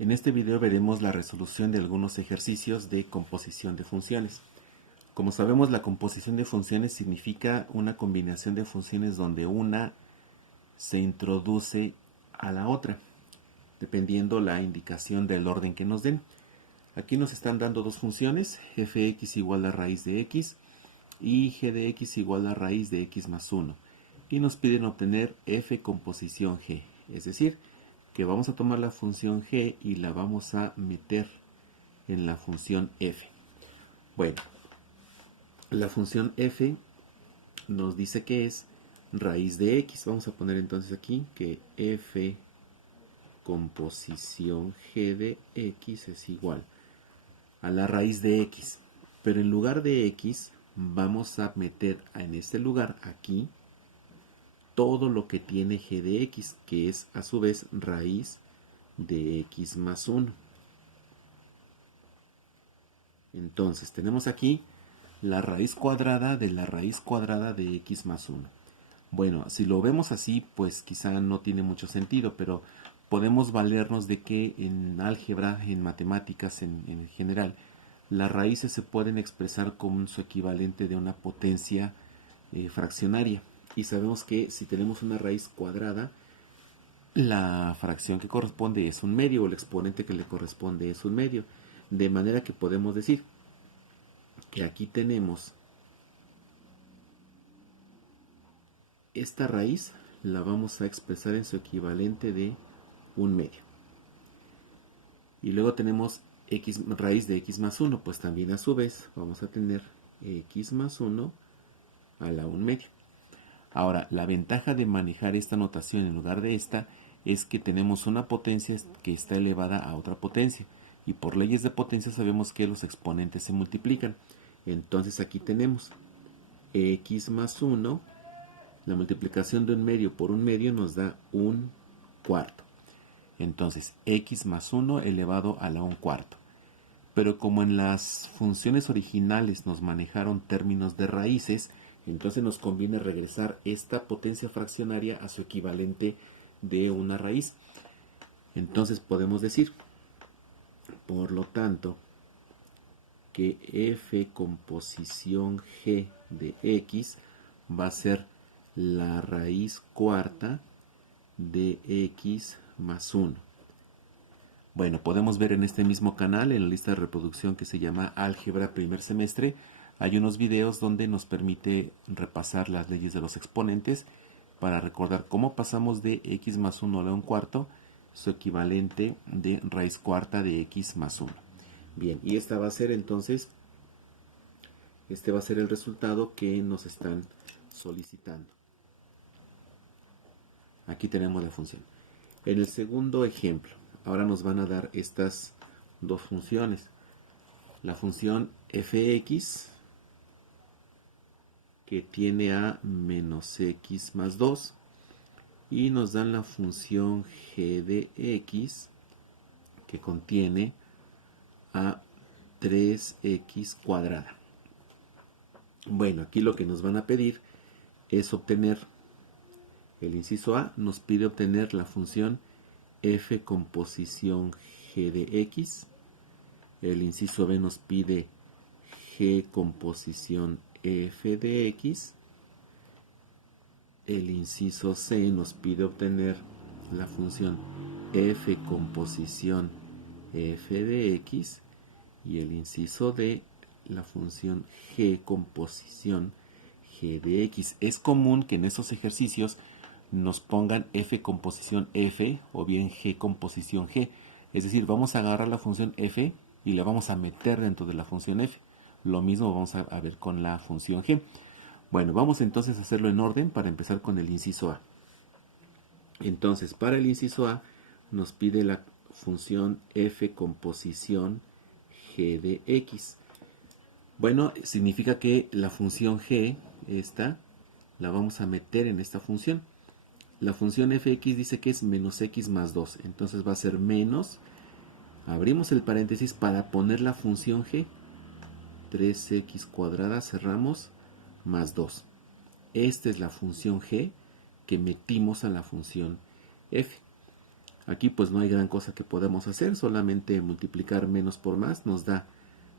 En este video veremos la resolución de algunos ejercicios de composición de funciones. Como sabemos, la composición de funciones significa una combinación de funciones donde una se introduce a la otra, dependiendo la indicación del orden que nos den. Aquí nos están dando dos funciones, fx igual a raíz de x y g de x igual a raíz de x más 1. Y nos piden obtener f composición g, es decir, que vamos a tomar la función g y la vamos a meter en la función f. Bueno, la función f nos dice que es raíz de x. Vamos a poner entonces aquí que f composición g de x es igual a la raíz de x. Pero en lugar de x vamos a meter en este lugar aquí todo lo que tiene g de x, que es a su vez raíz de x más 1. Entonces tenemos aquí la raíz cuadrada de la raíz cuadrada de x más 1. Bueno, si lo vemos así, pues quizá no tiene mucho sentido, pero podemos valernos de que en álgebra, en matemáticas en general, las raíces se pueden expresar como su equivalente de una potencia fraccionaria. Y sabemos que si tenemos una raíz cuadrada, la fracción que corresponde es un medio, o el exponente que le corresponde es un medio. De manera que podemos decir que aquí tenemos esta raíz, la vamos a expresar en su equivalente de un medio. Y luego tenemos x, raíz de x más 1, pues también a su vez vamos a tener x más 1 a la 1 medio. Ahora, la ventaja de manejar esta notación en lugar de esta es que tenemos una potencia que está elevada a otra potencia. Y por leyes de potencia sabemos que los exponentes se multiplican. Entonces aquí tenemos x más 1, la multiplicación de un medio por un medio nos da un cuarto. Entonces x más 1 elevado a la 1 cuarto. Pero como en las funciones originales nos manejaron términos de raíces, entonces nos conviene regresar esta potencia fraccionaria a su equivalente de una raíz. Entonces podemos decir, por lo tanto, que f composición g de x va a ser la raíz cuarta de x más 1. Bueno, podemos ver en este mismo canal, en la lista de reproducción que se llama Álgebra Primer Semestre, hay unos videos donde nos permite repasar las leyes de los exponentes para recordar cómo pasamos de x más 1 a la 1 cuarto, su equivalente de raíz cuarta de x más 1. Bien, y esta va a ser entonces, este va a ser el resultado que nos están solicitando. Aquí tenemos la función. En el segundo ejemplo, ahora nos van a dar estas dos funciones. La función fx, que tiene a menos x más 2, y nos dan la función g de x, que contiene a 3x cuadrada. Bueno, aquí lo que nos van a pedir es obtener, el inciso A nos pide obtener la función f composición g de x, el inciso B nos pide g composición f de x, el inciso C nos pide obtener la función f composición f de x, y el inciso D la función g composición g de x. Es común que en esos ejercicios nos pongan f composición f o bien g composición g. Es decir, vamos a agarrar la función f y la vamos a meter dentro de la función f. Lo mismo vamos a ver con la función g. Bueno, vamos entonces a hacerlo en orden para empezar con el inciso A. Entonces, para el inciso A nos pide la función f composición g de x. Bueno, significa que la función g, esta, la vamos a meter en esta función. La función fx dice que es menos x más 2. Entonces va a ser menos, abrimos el paréntesis para poner la función g. 3x cuadrada, cerramos, más 2. Esta es la función g que metimos a la función f. Aquí pues no hay gran cosa que podemos hacer, solamente multiplicar menos por más nos da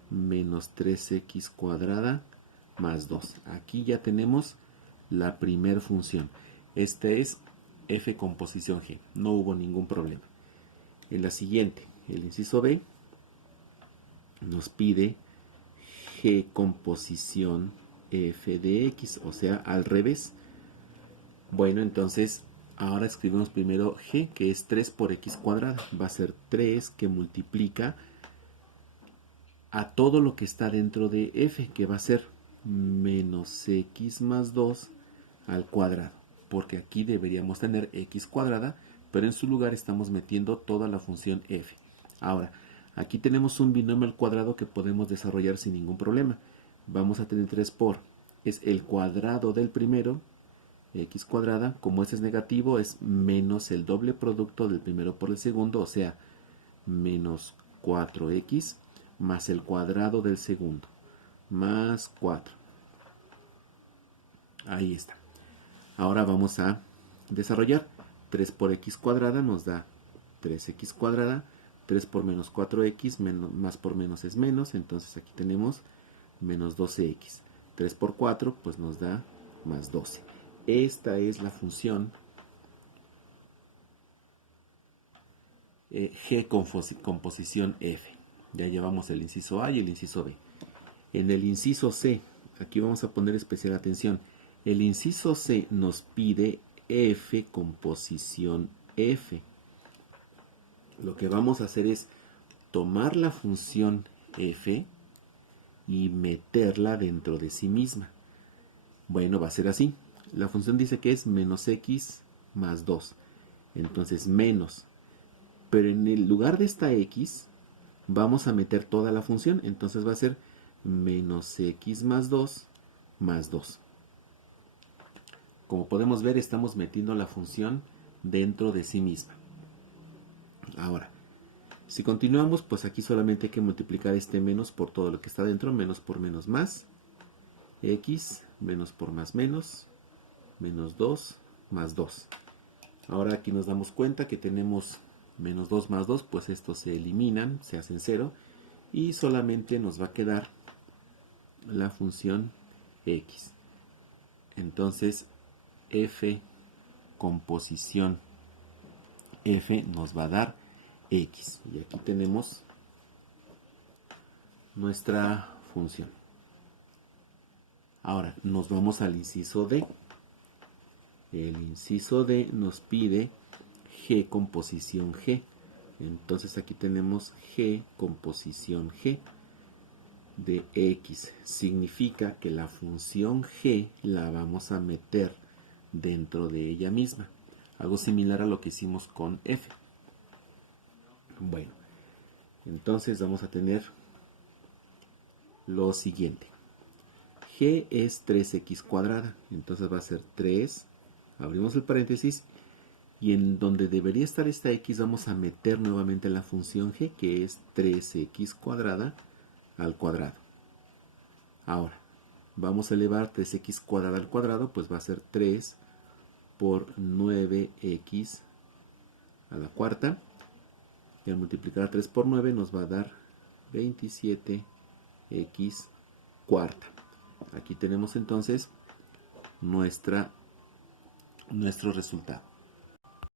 menos 3x cuadrada más 2. Aquí ya tenemos la primer función. Esta es f composición g, no hubo ningún problema. En la siguiente, el inciso B, nos pide g composición f de x, o sea, al revés. Bueno, entonces ahora escribimos primero g, que es 3 por x cuadrada. Va a ser 3 que multiplica a todo lo que está dentro de f, que va a ser menos x más 2 al cuadrado. Porque aquí deberíamos tener x cuadrada, pero en su lugar estamos metiendo toda la función f. Ahora, aquí tenemos un binomio al cuadrado que podemos desarrollar sin ningún problema. Vamos a tener 3 por, es el cuadrado del primero, x cuadrada, como este es negativo, es menos el doble producto del primero por el segundo, o sea, menos 4x más el cuadrado del segundo, más 4. Ahí está. Ahora vamos a desarrollar. 3 por x cuadrada nos da 3x cuadrada, 3 por menos 4x, más por menos es menos, entonces aquí tenemos menos 12x. 3 por 4 pues nos da más 12. Esta es la función g composición f. Ya llevamos el inciso A y el inciso B. En el inciso C, aquí vamos a poner especial atención. El inciso C nos pide f composición f. Lo que vamos a hacer es tomar la función f y meterla dentro de sí misma. Bueno, va a ser así. La función dice que es menos x más 2. Entonces menos. Pero en el lugar de esta x vamos a meter toda la función. Entonces va a ser menos x más 2 más 2. Como podemos ver, estamos metiendo la función dentro de sí misma. Ahora, si continuamos, pues aquí solamente hay que multiplicar este menos por todo lo que está dentro. Menos por menos más. X menos por más menos. Menos 2 más 2. Ahora aquí nos damos cuenta que tenemos menos 2 más 2, pues estos se eliminan, se hacen 0. Y solamente nos va a quedar la función x. Entonces, f composición f nos va a dar x. Y aquí tenemos nuestra función. Ahora, nos vamos al inciso D. El inciso D nos pide g composición g. Entonces aquí tenemos g composición g de x. Significa que la función g la vamos a meter dentro de ella misma. Algo similar a lo que hicimos con f. Bueno, entonces vamos a tener lo siguiente. G es 3x cuadrada. Entonces va a ser 3. Abrimos el paréntesis. Y en donde debería estar esta x vamos a meter nuevamente la función g, que es 3x cuadrada al cuadrado. Ahora, vamos a elevar 3x cuadrada al cuadrado, pues va a ser 3 por 9x a la cuarta. Y al multiplicar 3 por 9 nos va a dar 27x cuarta. Aquí tenemos entonces nuestro resultado.